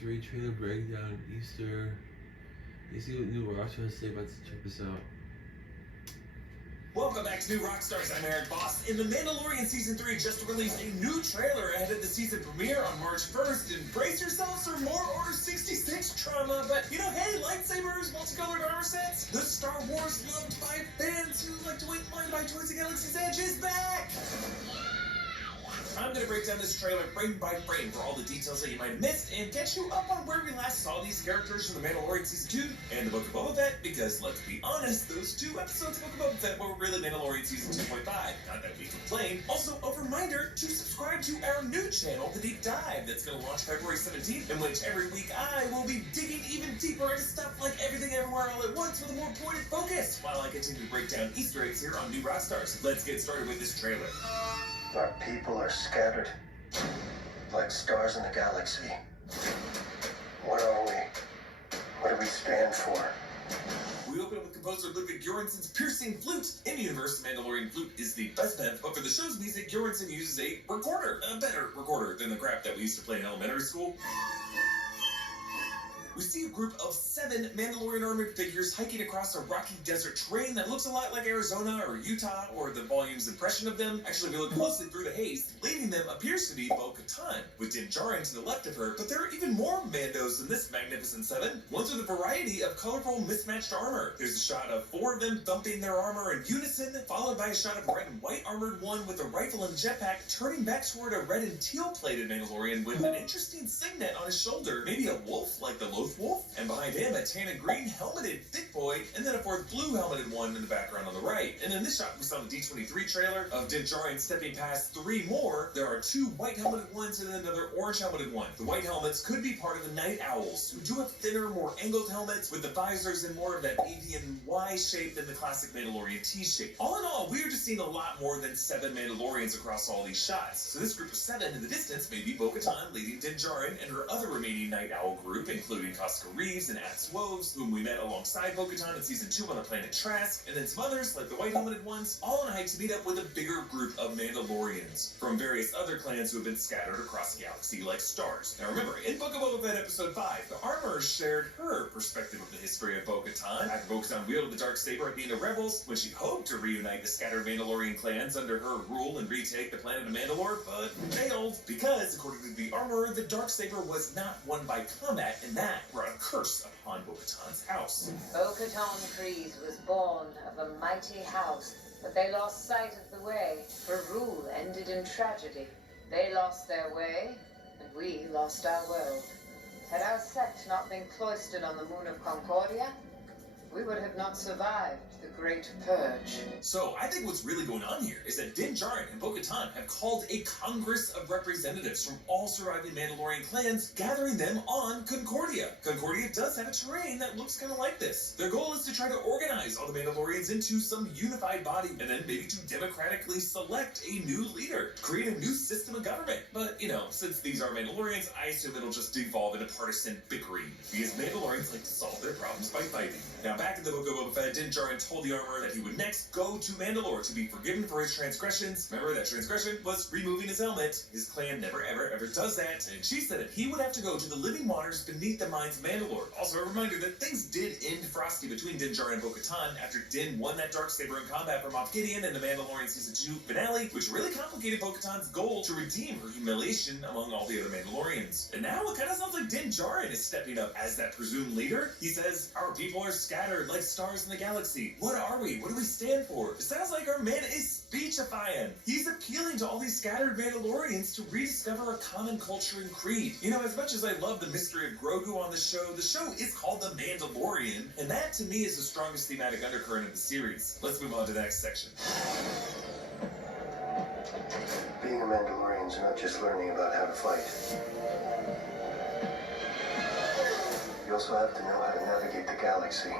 3 trailer breakdown, Easter. You see what New Rockstar has to say about this? Check this out. Welcome back to New Rockstars. I'm Eric Boss. In The Mandalorian Season 3 just released a new trailer ahead of the season premiere on March 1st. And brace yourselves for more Order 66 trauma. But, you know, hey, lightsabers, multicolored armor sets, the Star Wars loved by fans who like to wait in line by Toys the Galaxy's Edge is back! I'm going to break down this trailer frame by frame for all the details that you might have missed and catch you up on where we last saw these characters from The Mandalorian Season 2 and the Book of Boba Fett, because let's be honest, those two episodes of Book of Boba Fett were really Mandalorian Season 2.5. Not that we complain. Also, a reminder to subscribe to our new channel, The Deep Dive, that's going to launch February 17th, in which every week I will be digging even deeper into stuff like Everything Everywhere All at Once with a more pointed focus, while I continue to break down Easter eggs here on New Rockstars. Let's get started with this trailer. Our people are scattered, like stars in the galaxy. What are we? What do we stand for? We open up with composer Ludwig Göransson's piercing flute. In universe, the Mandalorian flute is the best band, but for the show's music, Göransson uses a recorder. A better recorder than the crap that we used to play in elementary school. We see a group of 7 Mandalorian armored figures hiking across a rocky desert terrain that looks a lot like Arizona or Utah, or the volume's impression of them. Actually, if we look closely through the haze, leading them appears to be Bo-Katan, with Din Djarin to the left of her. But there are even more Mandos than this magnificent 7, ones with a variety of colorful mismatched armor. There's a shot of 4 of them thumping their armor in unison, followed by a shot of a red and white armored one with a rifle and jetpack, turning back toward a red and teal plated Mandalorian with an interesting signet on his shoulder, maybe a wolf like the Loth Wolf, and behind him a tan and green helmeted thick boy, and then a 4th blue helmeted one in the background on the right. And in this shot we saw the D23 trailer of Din Djarin stepping past 3 more. There are 2 white helmeted ones and then another orange helmeted one. The white helmets could be part of the Night Owls, who do have thinner, more angled helmets with the visors and more of that avian Y shape than the classic Mandalorian T shape. All in all, we are just seeing a lot more than 7 Mandalorians across all these shots. So this group of 7 in the distance may be Bo-Katan leading Din Djarin and her other remaining Night Owl group, including Koska Reeves and Axe Woves, whom we met alongside Bo-Katan in Season 2 on the planet Trask, and then some others, like the white helmeted ones, all on a hike to meet up with a bigger group of Mandalorians from various other clans who have been scattered across the galaxy like stars. Now remember, in Book of Boba Fett Episode 5, the armorer shared her perspective of the history of Bo-Katan after Bo-Katan wielded the Darksaber at the end of Rebels, when she hoped to reunite the scattered Mandalorian clans under her rule and retake the planet of Mandalore, but failed, because, according to the armorer, the Darksaber was not won by combat, and that brought a curse upon Bo-Katan's house. Bo-Katan Kryze was born of a mighty house, but they lost sight of the way, for rule ended in tragedy. They lost their way, and we lost our world. Had our sect not been cloistered on the moon of Concordia, we would have not survived the Great Purge. So, I think what's really going on here is that Din Djarin and Bo-Katan have called a Congress of Representatives from all surviving Mandalorian clans, gathering them on Concordia. Concordia does have a terrain that looks kind of like this. Their goal is to try to organize all the Mandalorians into some unified body, and then maybe to democratically select a new leader, create a new system of government. But, you know, since these are Mandalorians, I assume it'll just devolve into partisan bickering, because Mandalorians like to solve their problems by fighting. Now, back in the Book of Boba Fett, Din Djarin told the armorer that he would next go to Mandalore to be forgiven for his transgressions. Remember, that transgression was removing his helmet. His clan never ever does that. And she said that he would have to go to the living waters beneath the mines of Mandalore. Also a reminder that things did end frosty between Din Djarin and Bo-Katan after Din won that Darksaber in combat from Moff Gideon in the Mandalorian Season 2 finale, which really complicated Bo-Katan's goal to redeem her humiliation among all the other Mandalorians. And now it kind of sounds like Din Djarin is stepping up as that presumed leader. He says, "Our people are scattered like stars in the galaxy. What are we? What do we stand for?" It sounds like our man is speechifying. He's appealing to all these scattered Mandalorians to rediscover a common culture and creed. You know, as much as I love the mystery of Grogu on the show is called The Mandalorian, and that to me is the strongest thematic undercurrent of the series. Let's move on to the next section. Being a Mandalorian is not just learning about how to fight. You also have to know how to navigate the galaxy.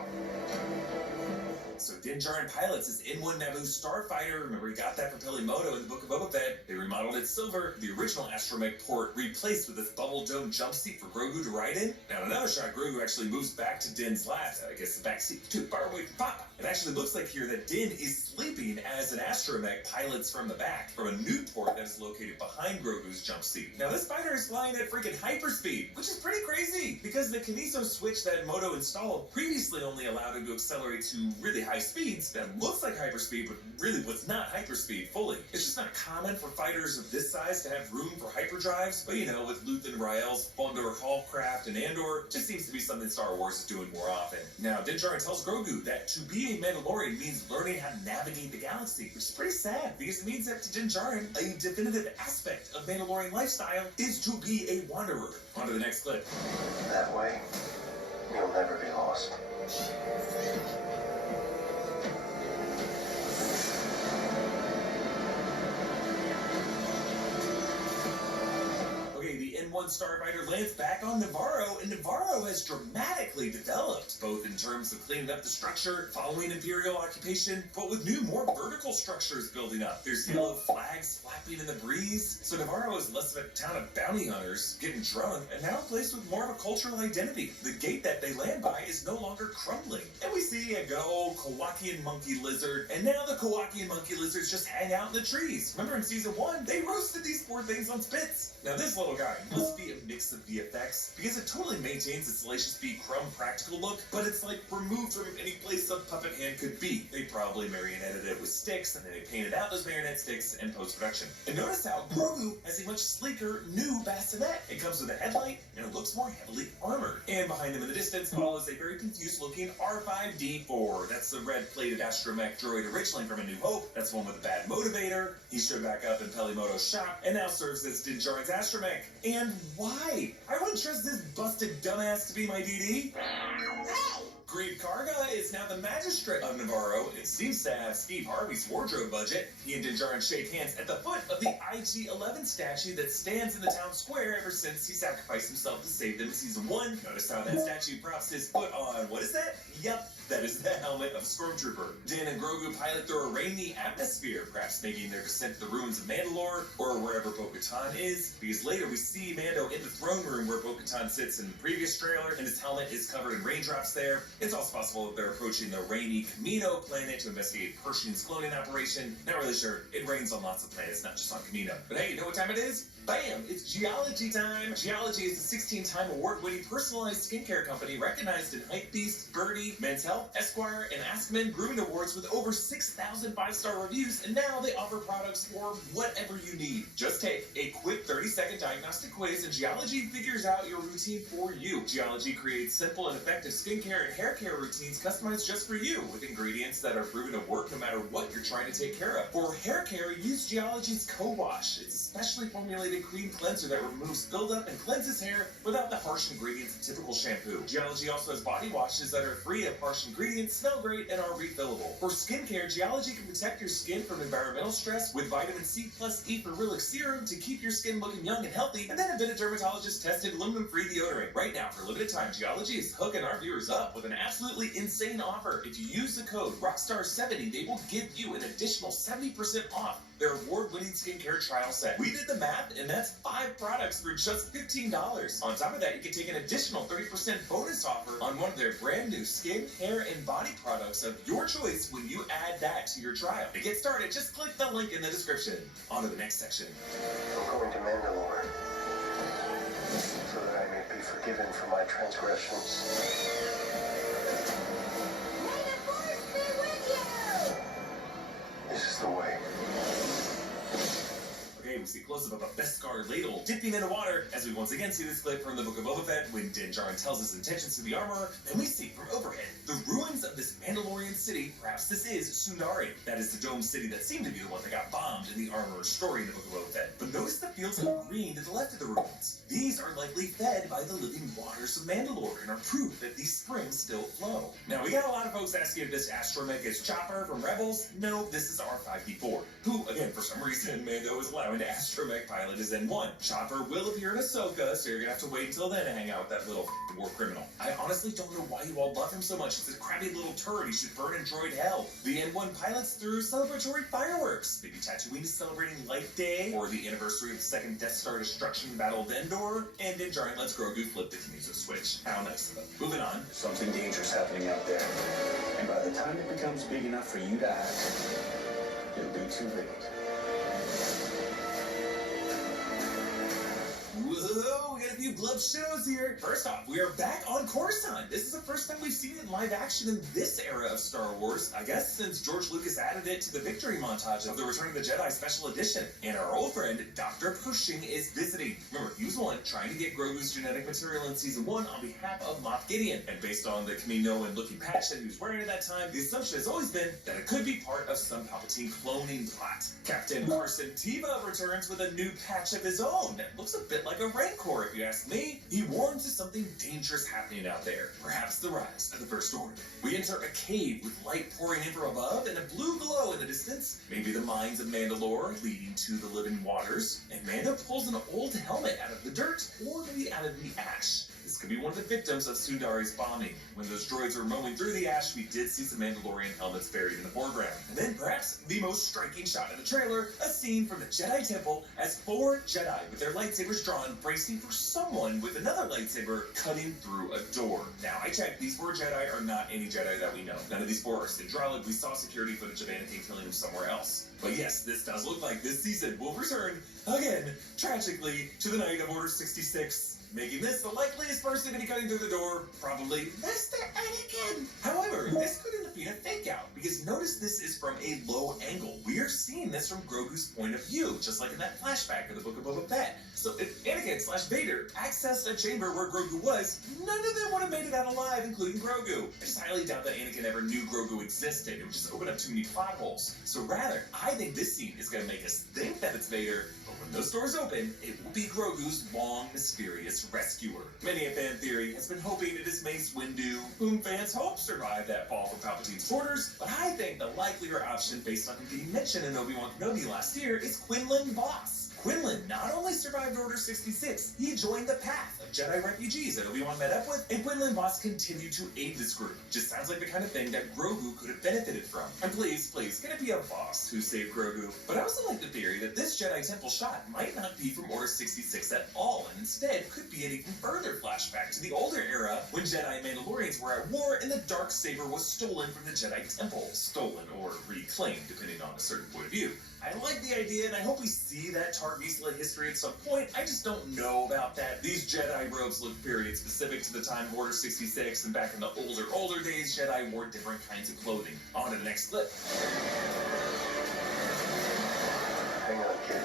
So Din Djarin pilots his N1 Naboo starfighter. Remember, he got that from Pelimoto in the Book of Boba Fett. They remodeled it silver. The original astromech port replaced with this bubble dome jump seat for Grogu to ride in. Now, in another shot, Grogu actually moves back to Din's lap. I guess the back seat too far away from Papa. It actually looks like here that Din is sleeping as an astromech pilots from the back from a new port that is located behind Grogu's jump seat. Now, this fighter is flying at freaking hyperspeed, which is pretty crazy because the Kineso switch that Moto installed previously only allowed it to accelerate to really high speeds that looks like hyperspeed, but really was not hyperspeed fully. It's just not common for fighters of this size to have room for hyperdrives, but you know, with Luthen Rael's Bondor Hallcraft and Andor, just seems to be something Star Wars is doing more often. Now, Din Djarin tells Grogu that to be a Mandalorian means learning how to navigate the galaxy, which is pretty sad because it means that to Din Djarin, a definitive aspect of Mandalorian lifestyle is to be a wanderer. On to the next clip. That way, you'll never be lost. N1 starfighter lands back on Navarro, and Navarro has dramatically developed, both in terms of cleaning up the structure following Imperial occupation, but with new, more vertical structures building up. There's yellow flags flapping in the breeze, so Navarro is less of a town of bounty hunters getting drunk, and now a place with more of a cultural identity. The gate that they land by is no longer crumbling, and we see a good old Kowakian monkey lizard, and now the Kowakian monkey lizards just hang out in the trees. Remember in season 1, they roasted these poor things on spits. Now this little guy must be a mix of VFX, because it totally maintains its Salacious B crumb practical look, but it's like removed from any place a puppet hand could be. They probably marionetted it with sticks, and then they painted out those marionette sticks in post-production. And notice how Grogu has a much sleeker new bassinet. It comes with a headlight, and it looks more heavily armored. And behind him in the distance follows a very confused-looking R5-D4. That's the red-plated astromech droid originally from A New Hope. That's one with a bad motivator. He showed back up in Pelimoto's shop, and now serves as Din Djarin's astromech. And why? I wouldn't trust this busted dumbass to be my DD. Hey! Great Karga is now the magistrate of Navarro and seems to have Steve Harvey's wardrobe budget. He and Din Djarin shake hands at the foot of the IG-11 statue that stands in the town square ever since he sacrificed himself to save them in season 1. Notice how that statue props his foot on, what is that? Yep, that is the helmet of a stormtrooper. Din and Grogu pilot through a rainy atmosphere, perhaps making their descent to the ruins of Mandalore or wherever Bo-Katan is, because later we see Mando in the throne room where Bo-Katan sits in the previous trailer, and his helmet is covered in raindrops there. It's also possible that they're approaching the rainy Camino planet to investigate Pershing's cloning operation. Not really sure. It rains on lots of planets, not just on Camino. But hey, you know what time it is? Bam! It's Geology time! Geology is a 16-time award-winning personalized skincare company recognized in Hypebeast, Birdie, Men's Health, Esquire, and Ask Men grooming awards with over 6,000 5-star reviews, and now they offer products for whatever you need. Just take a quick 30-second diagnostic quiz, and Geology figures out your routine for you. Geology creates simple and effective skincare and hair care routines customized just for you, with ingredients that are proven to work no matter what you're trying to take care of. For hair care, use Geology's Co-Wash. It's a specially formulated cream cleanser that removes buildup and cleanses hair without the harsh ingredients of typical shampoo. Geology also has body washes that are free of harsh ingredients, smell great, and are refillable. For skincare, Geology can protect your skin from environmental stress with vitamin C plus E ferulic serum to keep your skin looking young and healthy, and then a bit of dermatologist-tested aluminum-free deodorant. Right now, for a limited time, Geology is hooking our viewers up with an absolutely insane offer. If you use the code ROCKSTAR70, they will give you an additional 70% off their award-winning skincare trial set. We did the math, and that's 5 products for just $15. On top of that, you can take an additional 30% bonus offer on one of their brand new skin, hair, and body products of your choice when you add that to your trial. To get started, just click the link in the description. On to the next section. I'm going to Mandalore, so that I may be forgiven for my transgressions. May the Force be with you! This is the way. Okay, we see close-up of a Beskar ladle dipping into water, as we once again see this clip from the Book of Boba Fett when Din Djarin tells his intentions to the armorer. Then we see from overhead the ruins of this Mandalorian city. Perhaps this is Sundari. That is the dome city that seemed to be the one that got bombed in the armorer's story in the Book of Boba Fett. But notice the fields of green to the left of the ruins. These are likely fed by the living waters of Mandalore and are proof that these springs still flow. Now, we got a lot of folks asking if this astromech is Chopper from Rebels. No, this is R5-D4, who, again, for some reason, Mando is allowing to astromech pilot is N1. Chopper will appear in Ahsoka, so you're gonna have to wait until then to hang out with that little war criminal. I honestly don't know why you all love him so much. He's a crabby little turd. He should burn in droid hell. The N1 pilots threw celebratory fireworks. Maybe Tatooine is celebrating Life Day, or the anniversary of the second Death Star destruction Battle of Endor, and Din Djarin lets Grogu flip the Kineso switch. How nice of them. Moving on. Something dangerous happening out there. And by the time it becomes big enough for you to act, it'll be too late. Whoa, we got a few blub shows here. First off, we are back on Coruscant. This is the first time we've seen it in live action in this era of Star Wars, I guess since George Lucas added it to the victory montage of the Return of the Jedi Special Edition. And our old friend, Dr. Pershing, is visiting. Remember, he was the one trying to get Grogu's genetic material in Season 1 on behalf of Moff Gideon. And based on the Camino and looking patch that he was wearing at that time, the assumption has always been that it could be part of some Palpatine cloning plot. Captain Carson Teva returns with a new patch of his own that looks a bit like a Rancor, if you ask me. He warns of something dangerous happening out there. Perhaps the rise of the First Order. We enter a cave with light pouring in from above and a blue glow in the distance. Maybe the mines of Mandalore leading to the living waters. And Mando pulls an old helmet out of the dirt, or maybe out of the ash. This could be one of the victims of Sundari's bombing. When those droids were roaming through the ash, we did see some Mandalorian helmets buried in the foreground. And then perhaps the most striking shot in the trailer, a scene from the Jedi Temple as 4 Jedi with their lightsabers drawn, bracing for someone with another lightsaber cutting through a door. Now, I checked, these 4 Jedi are not any Jedi that we know. None of these 4 are Syndralic. We saw security footage of Anakin killing him somewhere else. But yes, this does look like this season will return, again, tragically, to the night of Order 66. Making this the likeliest person to be cutting through the door, probably Mr. Anakin. However, this could end up being a fake out, because notice this is from a low angle. We are seeing this from Grogu's point of view, just like in that flashback of the Book of Boba Fett. So if Anakin/Vader accessed a chamber where Grogu was, none of them would have made it out alive, including Grogu. I just highly doubt that Anakin ever knew Grogu existed. It would just open up too many plot holes. So rather, I think this scene is going to make us think that it's Vader, but when those doors open, it will be Grogu's long, mysterious rescuer. Many a fan theory has been hoping it is Mace Windu, whom fans hope survived that fall from Palpatine's quarters, but I think the likelier option, based on him being mentioned in Obi-Wan Kenobi last year, is Quinlan Vos. Quinlan not only survived Order 66, he joined the path of Jedi refugees that Obi-Wan met up with, and Quinlan Vos continued to aid this group. Just sounds like the kind of thing that Grogu could have benefited from. And please, can it be a Vos who saved Grogu? But I also like the theory that this Jedi Temple shot might not be from Order 66 at all, and instead could be an even further flashback to the older era when Jedi and Mandalorians were at war and the Darksaber was stolen from the Jedi Temple. Stolen or reclaimed, depending on a certain point of view. I like the idea, and I hope we see that Tar Vizsla history at some point. I just don't know about that. These Jedi robes look period specific to the time of Order 66, and back in the older days, Jedi wore different kinds of clothing. On to the next clip. Hang on, kid.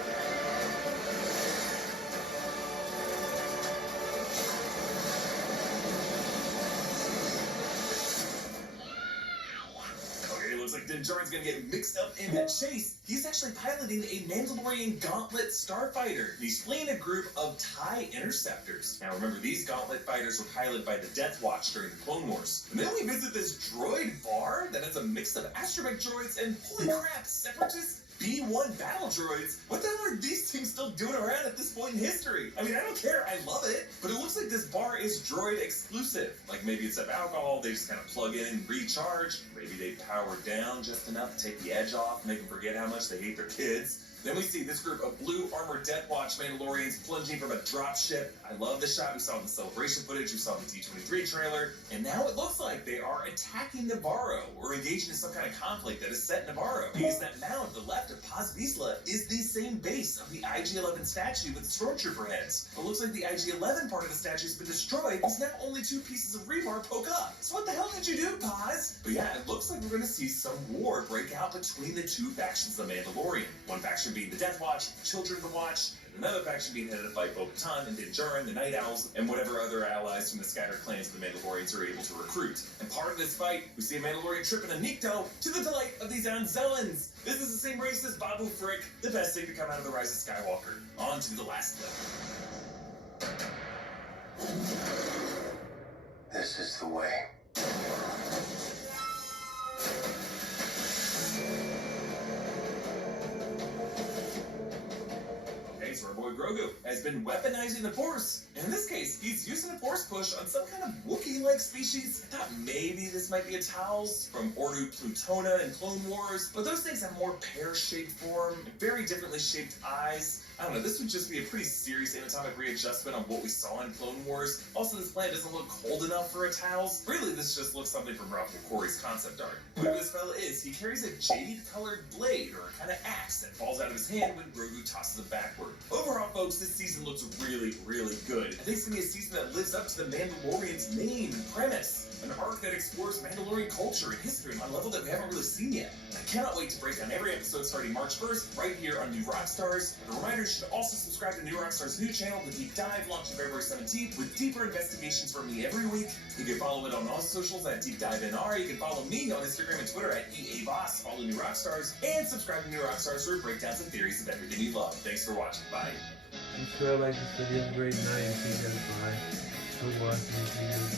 Looks like Din Djarin's gonna get mixed up in that chase. He's actually piloting a Mandalorian Gauntlet starfighter. He's fleeing a group of TIE interceptors. Now remember, these Gauntlet fighters were piloted by the Death Watch during the Clone Wars. And then we visit this droid bar that has a mix of astromech droids and, holy crap, separatists? B-1 battle droids? What the hell are these things still doing around at this point in history? I mean, I don't care, I love it, but it looks like this bar is droid exclusive. Like maybe it's of alcohol, they just kind of plug in and recharge. Maybe they power down just enough to take the edge off, make them forget how much they hate their kids. Then we see this group of blue armored Death Watch Mandalorians plunging from a dropship. I love the shot we saw in the celebration footage, we saw in the D23 trailer, and now it looks like they are attacking Navarro, or engaging in some kind of conflict that is set in Navarro, because that mound to the left of Paz Vizsla is the same base of the IG-11 statue with stormtrooper heads. It looks like the IG-11 part of the statue has been destroyed, because now only 2 pieces of rebar poke up. So what the hell did you do, Paz? But yeah, it looks like we're going to see some war break out between the 2 factions of the Mandalorian. One faction being the Death Watch, Children of the Watch, and another faction being headed by Bo-Katan and Din Djarin, the Night Owls, and whatever other allies from the scattered clans the Mandalorians are able to recruit. And part of this fight, we see a Mandalorian tripping a Nikto to the delight of these Anzellans. This is the same race as Babu Frick, the best thing to come out of the Rise of Skywalker. On to the last clip. This is the way. Grogu has been weaponizing the Force. And in this case, he's using a Force push on some kind of Wookiee-like species. I thought maybe this might be a Tals from Ordu Plutona in Clone Wars, but those things have more pear-shaped form, very differently shaped eyes. I don't know, this would just be a pretty serious anatomic readjustment on what we saw in Clone Wars. Also, this planet doesn't look cold enough for a Tals. Really, this just looks something from Ralph McQuarrie's concept art. Whoever this fella is, he carries a jade-colored blade, or a kind of axe, that falls out of his hand when Grogu tosses it backward. Overall, folks, this season looks really, really good. I think it's gonna be a season that lives up to the Mandalorian's name and premise. An arc that explores Mandalorian culture and history on a level that we haven't really seen yet. I cannot wait to break down every episode starting March 1st, right here on New Rockstars. A reminder, you should also subscribe to New Rockstars' new channel, The Deep Dive, launching February 17th, with deeper investigations from me every week. You can follow it on all socials at Deep Dive NR. You can follow me on Instagram and Twitter at EABoss. Follow New Rockstars, and subscribe to New Rockstars for breakdowns and theories of everything you love. Thanks for watching. Bye. I'm sure I like this video. Have a great night. See you guys. Bye. For watching this video.